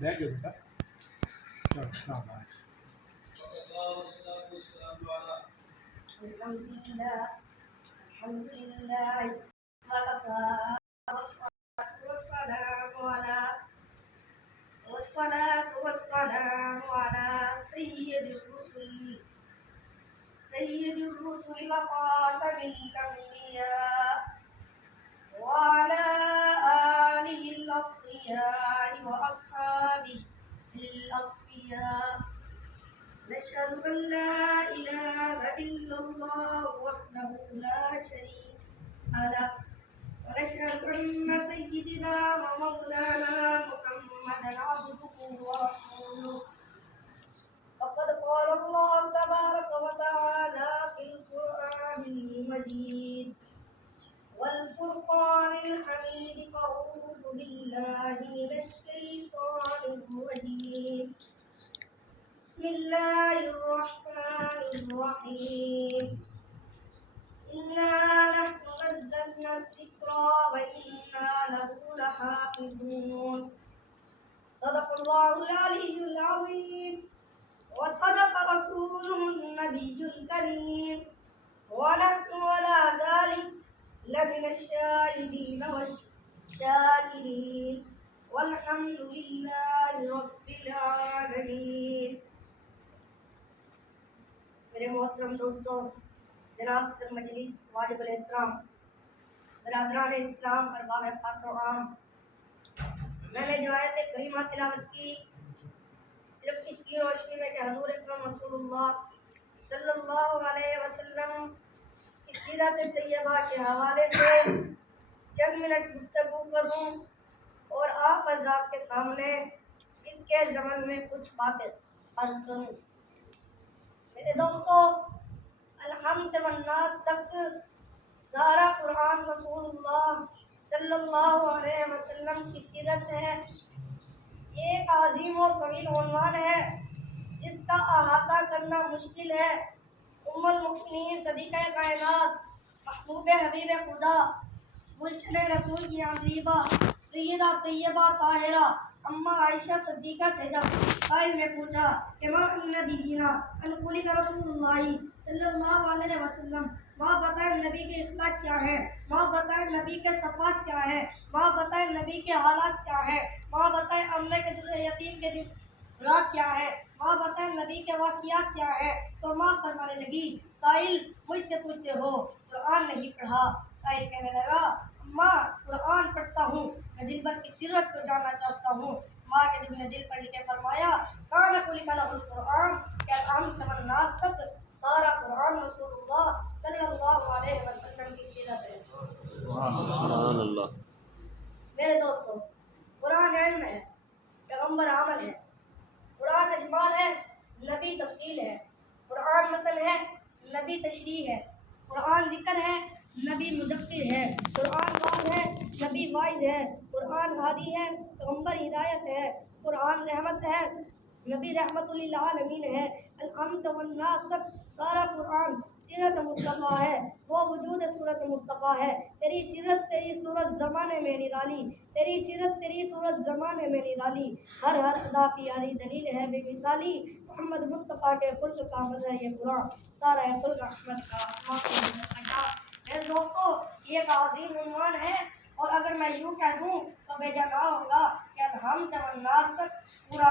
بیٹھ جاؤ بیٹا. چلو السلام علیکم. الحمد لله الحمد لله وكفى والصلاة والسلام على سيد الرسل وخاتم الأنبياء وعلى آله الأطهار وأصحابه الأصفياء. نشهد أن لا إله إلا الله وحده لا شريك له ونشهد أن سيدنا ومولانا محمدا عبده ورسوله. فقد قال الله تبارك وتعالى في القرآن المجيد والفرقان الحميد. فأعوذ بالله من الشيطان الرجيم. بسم الله الرحمن الرحيم. إنا نحن نزلنا الذكر وإنا له لحافظون. صدق الله العلي العظيم وصدق رسوله النبي الكريم ونحن على ذلك لمن الشاهدين والشاكرين والحمد لله رب العالمين. میرے محترم دوستوں، جناب صدر مجلس واجب الاحترام برادران اسلام، ارباب خاص و عام، میں نے جو آیت کریمہ تلاوت کی صرف اس کی روشنی میں کہ حضور اکرم رسول اللہ صلی اللہ علیہ وسلم کی سیرت طیبہ کے حوالے سے چند منٹ گفتگو کروں اور آپ حضرات کے سامنے اس کے ضمن میں کچھ باتیں عرض کروں. میرے دوستو، الحمد سے والناس تک سارا قرآن رسول اللہ صلی اللہ علیہ وسلم کی سیرت ہے. ایک عظیم اور طویل عنوان ہے جس کا احاطہ کرنا مشکل ہے. ام المؤمنین صدیقہ کائنات، محبوب حبیب خدا، گلشن رسول کی عظیمہ سیدہ طیبہ طاہرہ اما عائشہ صدیقہ سے جب قائل نے پوچھا کہ ما النبینا ان خلق رسول اللہ صلی اللہ علیہ وسلم، ماں بتائیں نبی کے اخلاق کیا ہے، ماں بتائیں نبی کے صفات کیا ہے، ماں بتائیں نبی کے حالات کیا ہے، ماں بتائیں املے کے دل یتیم کے دل رات کیا ہے، ماں بتائیں نبی کے واقعات کیا ہے، تو ماں فرمانے لگی سائل مجھ سے پوچھتے ہو قرآن نہیں پڑھا. سائل کہنے لگا ماں قرآن پڑھتا ہوں، میں دل بھر کی سیرت کو جاننا چاہتا ہوں. ماں کے دل نے دل پڑھ کے فرمایا کان خلق لہ القرآن، کہ ہم سے والناس تک سارا قرآن رسول اللہ صلی اللہ علیہ وسلم کی سیرت ہے. سبحان اللہ. میرے دوستو، قرآن علم ہے، پیغمبر عمل ہے، قرآن اجمال ہے، نبی تفصیل ہے، قرآن متن ہے، نبی تشریح ہے، قرآن ذکر ہے، نبی مذکر ہے، قرآن واعظ ہے، نبی واعظ ہے، قرآن ہادی ہے، پیغمبر ہدایت ہے، قرآن رحمت ہے، نبی رحمت للعالمین ہے. الحمد والناس تک سارا قرآن سیرت مصطفیٰ ہے، وہ وجود صورت مصطفیٰ ہے. تیری سیرت تیری صورت زمانے میں نرالی، تیری سیرت تیری صورت زمانے میں نرالی، ہر ادا پیاری دلیل ہے بے مثالی. محمد مصطفیٰ کے خلق کا مظہر یہ قرآن، سارا خلق احمد کا آسمان کے اندر پیدا. میرے دوستو، یہ ایک عظیم عنوان ہے اور اگر میں یوں کہہ دوں تو بے جا نہ ہوگا کہ ہم سے والناس تک پورا